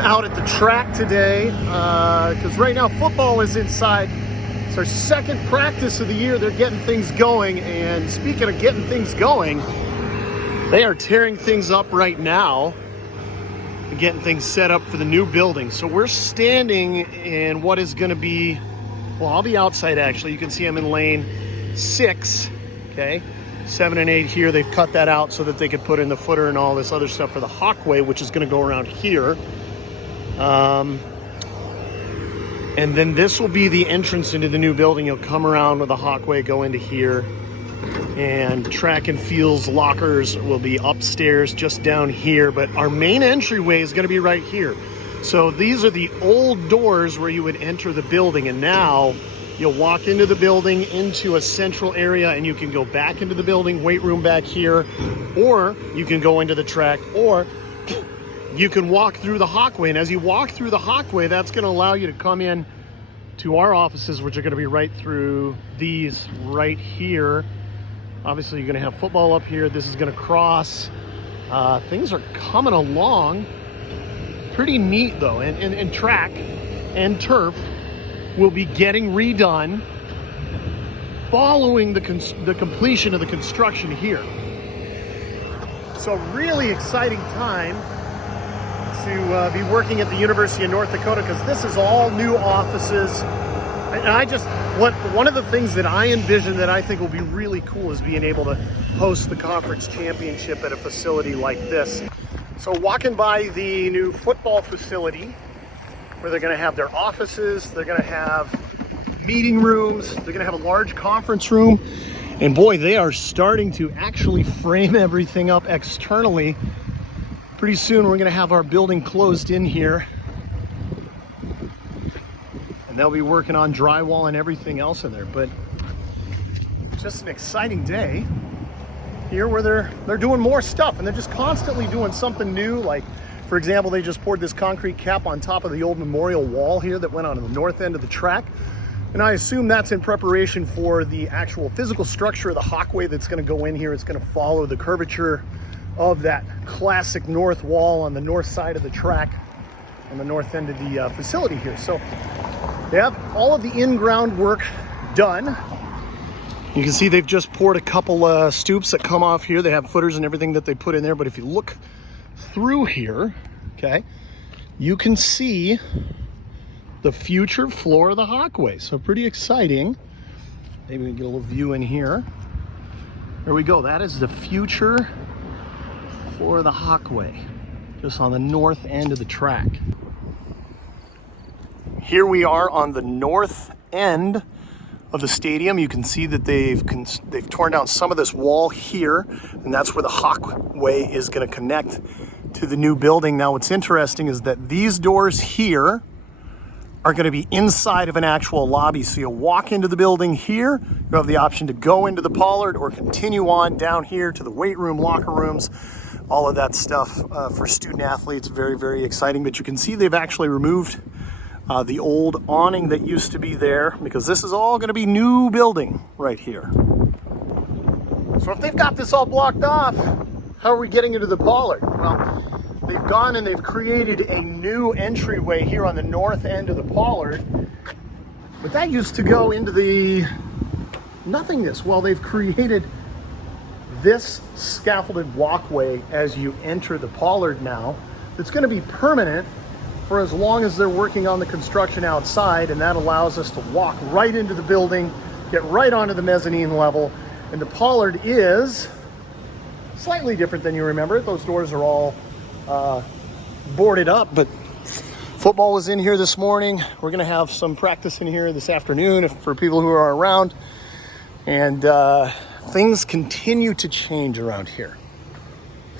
out at the track today because right now football is inside. It's our second practice of the year. They're getting things going, and speaking of getting things going, they are tearing things up right now and getting things set up for the new building. So we're standing in what is going to be, well, I'll be outside actually. You can see I'm in lane 6, okay? 7 and 8 here. They've cut that out so that they could put in the footer and all this other stuff for the Hawkway, which is going to go around here. And then this will be the entrance into the new building. You'll come around with the Hawkway, go into here, and track and fields lockers will be upstairs just down here, but our main entryway is going to be right here. So these are the old doors where you would enter the building, and now you'll walk into the building into a central area, and you can go back into the building, weight room back here, or you can go into the track, or you can walk through the Hawkway. And as you walk through the Hawkway, that's going to allow you to come in to our offices, which are going to be right through these right here. Obviously, you're going to have football up here. This is going to cross. Things are coming along pretty neat, though. And track and turf will be getting redone following the completion of the construction here. So really exciting time to be working at the University of North Dakota, because this is all new offices. And one of the things that I envision that I think will be really cool is being able to host the conference championship at a facility like this. So walking by the new football facility, where they're going to have their offices, they're going to have meeting rooms, they're going to have a large conference room, and boy, they are starting to actually frame everything up externally. Pretty soon we're going to have our building closed in here, and they'll be working on drywall and everything else in there. But just an exciting day here where they're doing more stuff, and they're just constantly doing something new. Like, for example, they just poured this concrete cap on top of the old memorial wall here that went on the north end of the track. And I assume that's in preparation for the actual physical structure of the Hawkway that's going to go in here. It's going to follow the curvature of that classic north wall on the north side of the track on the north end of the facility here. So they have all of the in-ground work done. You can see they've just poured a couple stoops that come off here. They have footers and everything that they put in there. But if you look through here, okay, you can see the future floor of the Hawkway. So pretty exciting. Maybe we can get a little view in here. There we go. That is the future floor of the Hawkway, just on the north end of the track. Here we are on the north end of the stadium. You can see that they've torn down some of this wall here, and that's where the Hawkway is going to connect to the new building. Now, what's interesting is that these doors here are going to be inside of an actual lobby. So you'll walk into the building here, you have the option to go into the Pollard or continue on down here to the weight room, locker rooms, all of that stuff for student athletes. Very, very exciting. But you can see they've actually removed the old awning that used to be there, because this is all going to be new building right here. So if they've got this all blocked off, how are we getting into the Pollard? Well, they've gone and they've created a new entryway here on the north end of the Pollard, but that used to go into the nothingness. Well, they've created this scaffolded walkway as you enter the Pollard now. It's going to be permanent for as long as they're working on the construction outside, and that allows us to walk right into the building, get right onto the mezzanine level. And the Pollard is slightly different than you remember. Those doors are all boarded up, but football was in here this morning. We're gonna have some practice in here this afternoon for people who are around, and things continue to change around here.